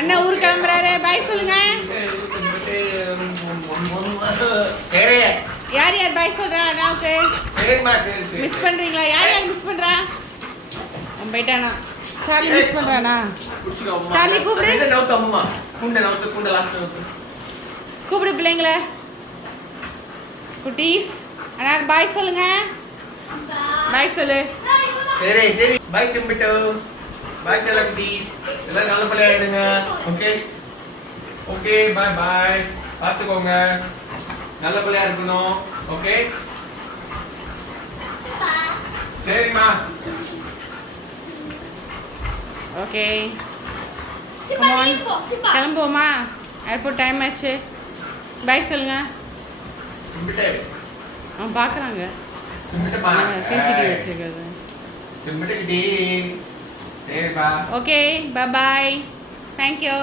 அண்ணா ஊருக்கு கிளம்புறாரு. பாய் சொல்லுங்க. யார் யார் பாய் சொல்றா அண்ணாவுக்கு? மிஸ் பண்றீங்களா? யார் யார் மிஸ் பண்றா? அவன் போயிட்டானா? சார்லி மிஸ் பண்றானா? சார்லி கூப்பிடு. கூப்பிடு பிள்ளைங்கள. குட்டீஸ் அண்ணாக்கு பாய் சொல்லுங்க. பாய் சொல்லு. சரி சரி பாய் சிம்பிட்டு. பாய் செல்ல குட்டீஸ். எல்லாரும் நல்ல பிள்ளையா இருங்க. ஓகே ஓகே பாய் பாய். பார்த்துக்கோங்க, நல்ல பிள்ளையா இருக்கணும். ஓகே சரிம்மா. ஓகே கிளம்புவோமா? ஏர்போர்ட் டைம் ஆச்சு. பாய் சொல்லுங்க. சிம்பிட்டு அவன் பார்க்குறாங்க. சிம்பிட்டுமா. சிசிடிவி வச்சுருக்கிறது. சிம்பிட்டு கிட்டி. சரிப்பா. Okay bye. தேங்க்யூ.